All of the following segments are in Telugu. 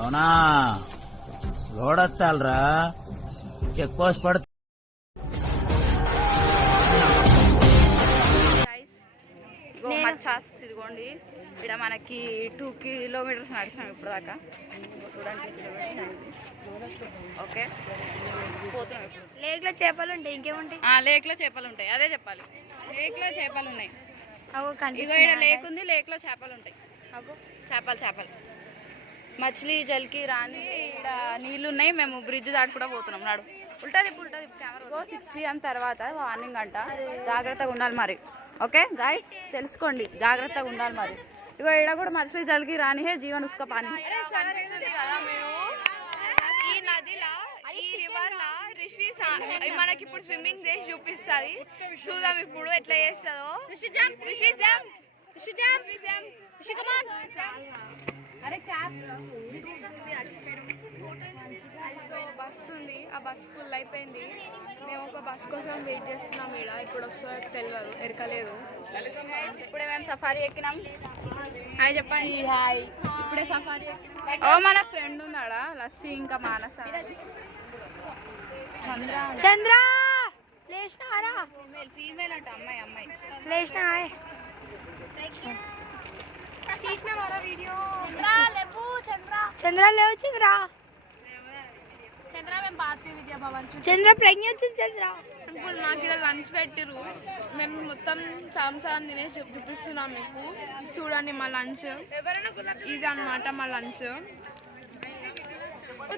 అవునా రోడ్ వస్తాలరా చెక్ పోస్ట్ పడుతుంది. ఇదిగోండి ఇక్కడ మనకి 2 కిలోమీటర్స్ నడిచినాం ఇప్పుడు దాకా. చూడండి ఓకే పోతున్నాం. ఇప్పుడు లేక్లో చేపలు ఉంటాయి, ఇంకేముంటాయి? లేక్లో చేపలు ఉంటాయి, అదే చెప్పాలి. లేక్లో చేపలు ఉన్నాయి. ఇగో ఇక్కడ లేక్ ఉంది, లేక్లో చేపలు ఉంటాయి. చేపలు మచిలీ జల్కి రాని ఇక్కడ నీళ్ళు ఉన్నాయి. మేము బ్రిడ్జ్ దాటి కూడా పోతున్నాం. నాడు ఉల్టది కెమెరా. 6 PM తర్వాత వార్నింగ్ అంట, జాగ్రత్తగా ఉండాలి మరి. ఓకే గాయస్ తెలుసుకోండి, జాగ్రత్తగా ఉండాలి మరి. ఇగో ఇక్కడ కూడా మచిలీ జల్కి రాని హే జీవన్ ఉస్కా పానీ. ఈ నదిలా ఈ రివర్ లా రిషి మనకి ఇప్పుడు స్విమ్మింగ్ చేసి చూపిస్తుంది. చూద్దాం ఇప్పుడు ఎట్లా చేస్తుందో. అరే క్యాప్. సో బస్ ఉంది, ఆ బస్ ఫుల్ అయిపోయింది. మేము ఒక బస్ కోసం వెయిట్ చేస్తున్నాం. ఇక్కడ ఇప్పుడు వస్తుందో తెలియదు, ఎరకలేదు. ఇప్పుడే మేము సఫారీ ఎక్కినాం. హాయ్ చెప్పండి. హాయ్. ఇప్పుడే సఫారీ ఎక్కినాం. ఓ మన ఫ్రెండ్ ఉన్నాడా లస్సీ ఇంకా మానస. చంద్ర లేచినారా? ఫీమేల్ అంట, అమ్మాయి లేచినా వీడియో. చంద్ర లేవు చంద్ర ప్రజ్ఞ వచ్చింది. చంద్ర ఇప్పుడు నాకు ఇక్కడ లంచ్ పెట్టిరు. మేము మొత్తం సాంసారం తినేసి చూపిస్తున్నాం మీకు. చూడండి మా లంచ్ ఇది అనమాట. మా లంచ్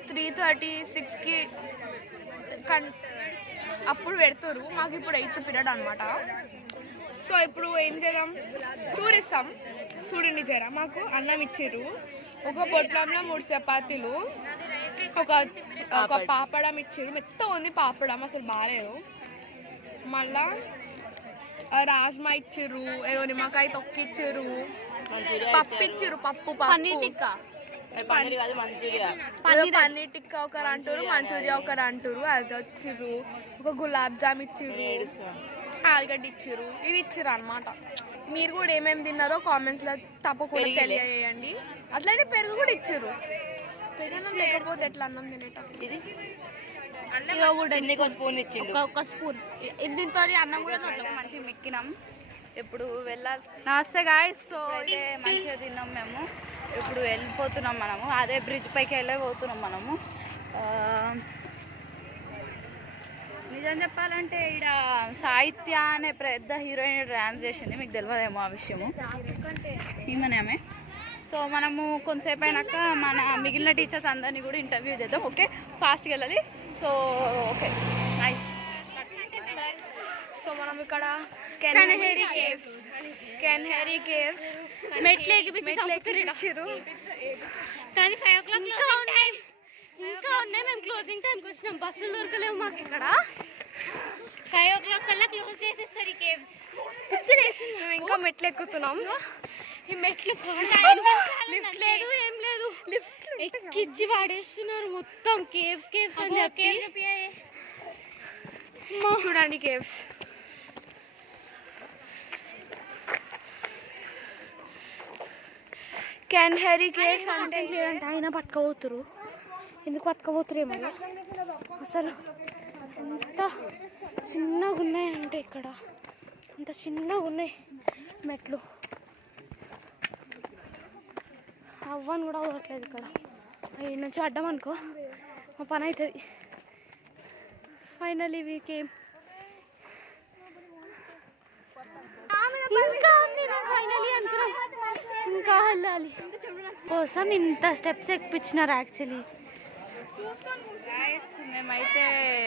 3:36కి అప్పుడు పెడతారు. మాకు ఇప్పుడు 8th పీరియడ్ అనమాట. సో ఇప్పుడు ఏం చేద్దాం, చూడిస్తాం. చూడండి జరా, మాకు అన్నం ఇచ్చిర్రు. ఒక పొట్లంలో 3 చపాతీలు, ఒక పాపడం ఇచ్చారు. మెత్త ఉంది పాపడం, అసలు బాగాలేదు. మళ్ళా రాజ్మా ఇచ్చిర్రు, ఏదో నిమ్మకాయ తొక్కి ఇచ్చిర్రు, పప్పు ఇచ్చిర్రు, పప్పు పన్నీర్ టిక్కా ఒకరు అంటారు, మంచూరియా ఒకరు అంటారు. అది వచ్చిర్రు. ఒక గులాబ్ జామ్ ఇచ్చిర్రు, ఆలుగడ్డ ఇచ్చిర్రు, ఇది ఇచ్చిర్రు అనమాట. మీరు కూడా ఏమేమి తిన్నారో కామెంట్స్ లో తప్పకుండా తెలియజేయండి. అట్లనే పెరుగు కూడా ఇచ్చిర్రు. పెరుగు లేకపోతే ఎట్లా అన్నం తినేటప్పుడు. ఒక స్పూన్ దీంతో అన్నం కూడా మంచిగా మెక్కినాం. ఇప్పుడు వెళ్ళాలి. నమస్తే గాయ్స్. సో ఇదే మంచిగా తిన్నాం మేము. ఇప్పుడు వెళ్ళిపోతున్నాం మనము. అదే బ్రిడ్జ్ పైకి వెళ్ళిపోతున్నాం మనము. నిజం చెప్పాలంటే ఇక్కడ సాహిత్య అనే పెద్ద హీరోయిన్ డ్యాన్స్ చేసింది. మీకు తెలియదేమో ఆ విషయము, ఈమెనే. సో మనము కొంతసేపు అయినాక మన మిగిలిన టీచర్స్ అందరినీ కూడా ఇంటర్వ్యూ చేద్దాం. ఓకే, ఫాస్ట్గా వెళ్ళాలి. So okay nice. సో మనం ఇక్కడ కెన్హెరీ కేవ్స్ మెట్లు ఎక్కిపించారు. కానీ 5 o'clock ఇంకా ఉన్నాయి. మేము క్లోజింగ్ టైంకి వచ్చినాం. బస్సులు దొరకలేవు మాకు ఇక్కడ. 5 o'clock కల్లా క్లోజ్ చేసేస్తారు ఈ కేవ్స్. మేము ఇంకా మెట్లు ఎక్కుతున్నాం. ఈ మెట్లు లిఫ్ట్ లేదు, ఏం లేదు. ఎక్కిచ్చి వాడేస్తున్నారు మొత్తం. కేవ్స్ అని చెప్పి చూడండి. కేవ్స్ కెన్హెరీ కేవ్స్ అంటే లేదంటే ఆయన పట్టుకోబోతురు. ఎందుకు పట్టుకోబోతురు ఏమో. అసలు ఎంత చిన్నగా ఉన్నాయంటే ఇక్కడ, అంత చిన్నగా ఉన్నాయి మెట్లు. అవ్వని కూడా అవ్వట్లేదు ఇక్కడ. ఈ నుంచి అడ్డం అనుకో మా పని అవుతుంది. Finally we came. ఇంకా ఉంది, ఫైనలీ అనుకున్నాం. ఇంకా వెళ్ళాలి కోసం ఇంత స్టెప్స్ ఎక్కిపించినారు. యాక్చువల్లీ మేమైతే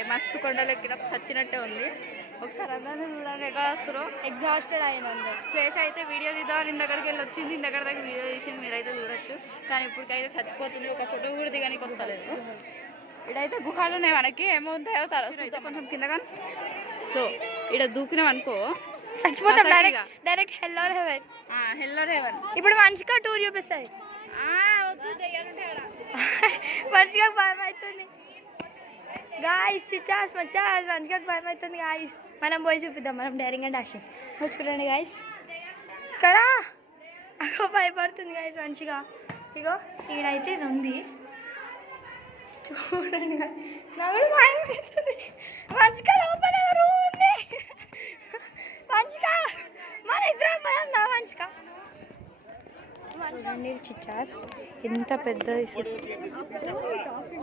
మస్తు కొండలు ఎక్కిన చచ్చినట్టే ఉంది. ఒకసారి అందరినీ చూడండి ఎట్లా వస్తారో. ఎగ్జాస్టెడ్ అయిన అందరు. శేష అయితే వీడియో తీద్దామని ఇందక్కడికి వెళ్ళి వచ్చింది. ఇందక్కడ దగ్గర వీడియో తీసింది, మీరైతే చూడొచ్చు. కానీ ఇప్పటికైతే చచ్చిపోతుంది. ఒక ఫోటో కూడా దిగడానికి వస్తలేదు. ఇక్కడైతే గుహాలు ఉన్నాయి. మనకి ఏమవుతాయో అయితే కొంచెం కింద కానీ. సో ఇక్కడ దూకినాం అనుకో చచ్చిపోతాం. Direct hell or heaven. ఇప్పుడు మంచిగా టూర్ చూపిస్తుంది. మంచిగా భయం అవుతుంది గాయస్. మంచిగా భయం అవుతుంది గాయస్. మనం పోయి చూపిద్దాం. మనం డైరింగ్ అండ్ యాక్షన్ చూడండి గాయస్. కదా అగో భయపడుతుంది గాయస్ మంచిగా. ఇగో ఈడైతే ఇది ఉంది. చూడండి నాకు కూడా భయం అవుతుంది. మంచిగా లోపల రూమ్ ఉంది. మంచిగా మన ఇద్దరం పోయిందా మంచిగా. చూడండి చిచ్చాస్ ఎంత పెద్దది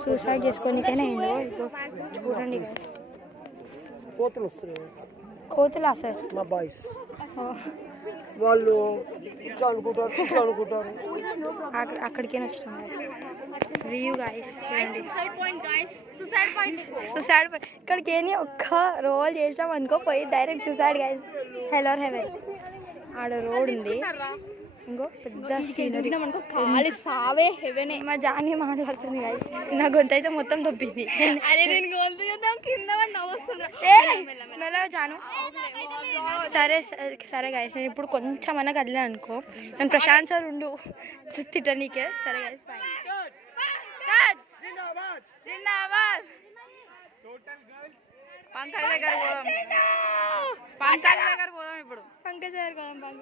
సూసైడ్ చేసుకోనికైనా అయిందో ఇగో చూడండి. కోతులు వస్తున్నాయి. కోతులా సార్? మా బాయ్స్ వాళ్ళు ఇట్లా అనుకుంటారు ఇట్లా అనుకుంటారు. అక్కడికైనా వచ్చినాం వ్యూ గాయస్ చూడండి. సూసైడ్ సుసైడ్ ఇక్కడికి ఏని ఒక్క రోల్ చేసినాం అనుకో పోయి direct suicide guys. Hell or heaven ఆడ రోడ్ ఉంది. ఇంకో పెద్ద సీనరీ ఖాళీ సావే హెవెనే. మా జాని మాట్లాడుతుంది గాయస్. నా గొంతు అయితే మొత్తం దొబ్బింది. అరే నేను గోల్డ్ చూద్దాం కింద నవ్వుతుందా. మెల్లగా జాను. సరే సరే గాయస్ నేను ఇప్పుడు కొంచెం అన్న కదిలే అనుకో నేను ప్రశాంత్ సార్ ఉండు తిట్ట నీకే. సరే గాయస్ బాయ్. జిందాబాద్. పంకజ్ దగ్గర పోదాం. పంకజ్ దగ్గర పోదాం ఇప్పుడు. పంకజ్ దగ్గర పోదాం.